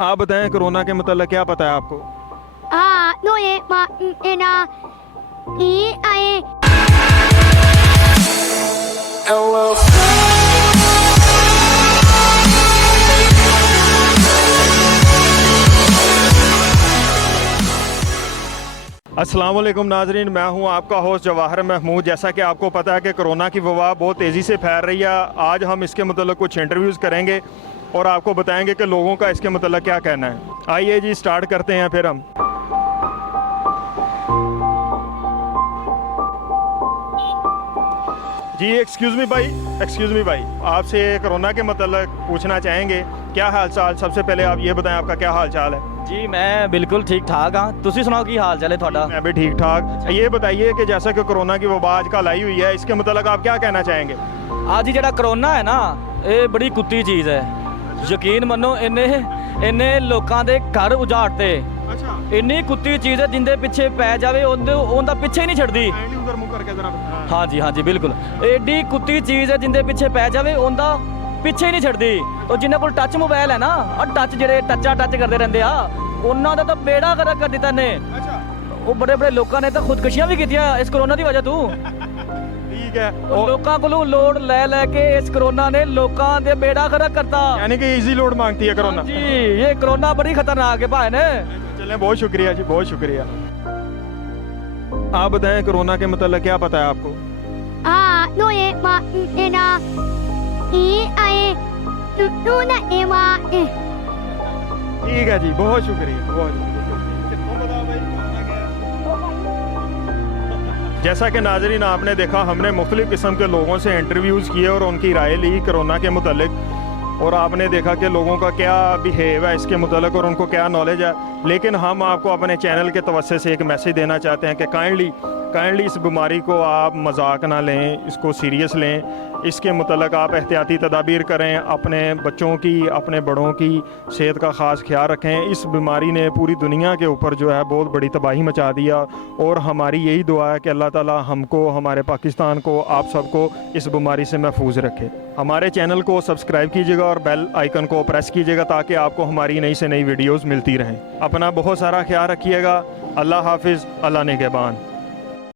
आप बताएं कोरोना के मतलब क्या पता है आपको? no ena I ae अस्सलाम वालेकुम नाजरीन, मैं हूं आपका होस्ट जवाहर महमूद। जैसा कि आपको पता है कि कोरोना की वबा बहुत तेज़ी से फैल रही है। आज हम इसके मतलब कुछ इंटरव्यूज़ करेंगे और आपको बताएंगे कि लोगों का इसके मतलब क्या कहना है। आइए जी स्टार्ट करते हैं फिर हम। जी एक्सक्यूज़ मी भाई, आपसे कोरोना के मतलब पूछना चाहेंगे। क्या हाल चाल? सबसे पहले आप ये बताएं आपका क्या हाल चाल है? जी मैं बिल्कुल ठीक ठाक हाँ। तुसी सुनाओ की हाल चाल है थोड़ा? मैं भी ठीक ठाक। ये बताइए कि जैसा कि कोरोना की वबा आजकल आई हुई है, इसके मतलब आप क्या कहना चाहेंगे? आज ਜਿਹੜਾ ਕਰੋਨਾ ਹੈ ਨਾ ਇਹ ਬੜੀ ਕੁੱਤੀ ਚੀਜ਼ ਹੈ। ਯਕੀਨ ਮੰਨੋ ਇਹਨੇ ਲੋਕਾਂ ਦੇ ਘਰ ਉਜਾੜਤੇ। अच्छा ਇੰਨੀ ਕੁੱਤੀ ਚੀਜ਼ ਹੈ ਜਿੰਦੇ ਪਿੱਛੇ ਪੈ ਜਾਵੇ ਉਹਦਾ ਪਿੱਛੇ ਹੀ ਨਹੀਂ ਛੱਡਦੀ। उधर मुंह करके जरा ਹਾਂਜੀ ਬਿਲਕੁਲ ਐਡੀ ਕੁੱਤੀ ਚੀਜ਼ ਹੈ ਜਿੰਦੇ ਪਿੱਛੇ ਪੈ ਜਾਵੇ ਉਹਦਾ ਪਿੱਛੇ ਹੀ ਨਹੀਂ ਛੱਡਦੀ। ਉਹ ਜਿਨ੍ਹਾਂ ਕੋਲ ਟੱਚ ਮੋਬਾਈਲ ਹੈ ਨਾ ਆ ਟੱਚ ਜਿਹੜੇ ਟੱਚ ਕਰਦੇ ਰਹਿੰਦੇ ਆ ਉਹਨਾਂ ਦਾ ਤਾਂ ਬੇੜਾ ਗਰਕ ਕਰ ਦਿੱਤਾ ਨੇ। अच्छा ਉਹ ਬੜੇ ਲੋਕਾਂ ਨੇ ਤਾਂ ਖੁਦਕੁਸ਼ੀਆਂ ਵੀ ਕੀਤੀਆਂ ਇਸ ਕਰੋਨਾ ਦੀ ਵਜ੍ਹਾ ਤੋਂ। ठीक है। ਉਹ ਲੋਕਾਂ ਕੋਲੋਂ ਲੋੜ ਲੈ ਕੇ ਇਸ ਕਰੋਨਾ ਨੇ ਲੋਕਾਂ ਦੇ ਬੇੜਾ ਗਰਕ ਕਰਤਾ। यानी कि इजी लोड मांगती है कोरोना। जी ये कोरोना बड़ी खतरनाक है भाई ने। चलें, बहुत शुक्रिया जी, बहुत शुक्रिया। आप बताएं कोरोना के मतलब क्या पता है आपको? no ena I ae na ema ठीक है जी, बहुत शुक्रिया, बहुत शुक्रिया। तुम बताओ भाई कोरोना क्या है? जैसा कि नाजरीन आपने देखा, हमने मुख्तलिफ़ किस्म के लोगों से इंटरव्यूज़ किए और उनकी राय ली कोरोना के मुतल्लिक, और आपने देखा कि लोगों का क्या बिहेव है इसके मुतल्लिक और उनको क्या नॉलेज है। लेकिन हम आपको अपने चैनल के तवज्जो से एक मैसेज देना चाहते हैं कि काइंडली इस बीमारी को आप मजाक ना लें, इसको सीरियस लें। इसके मुतल्लिक आप एहतियाती तदाबीर करें, अपने बच्चों की, अपने बड़ों की सेहत का ख़ास ख्याल रखें। इस बीमारी ने पूरी दुनिया के ऊपर जो है बहुत बड़ी तबाही मचा दिया, और हमारी यही दुआ है कि अल्लाह ताला हमको, हमारे पाकिस्तान को, आप सबको इस बीमारी से महफूज रखे। हमारे चैनल को सब्सक्राइब कीजिएगा और बेल आइकन को प्रेस कीजिएगा ताकि आपको हमारी नई से नई वीडियोज़ मिलती रहें। अपना बहुत सारा ख्याल रखिएगा। अल्लाह हाफिज़, अल्लाह निगहबान।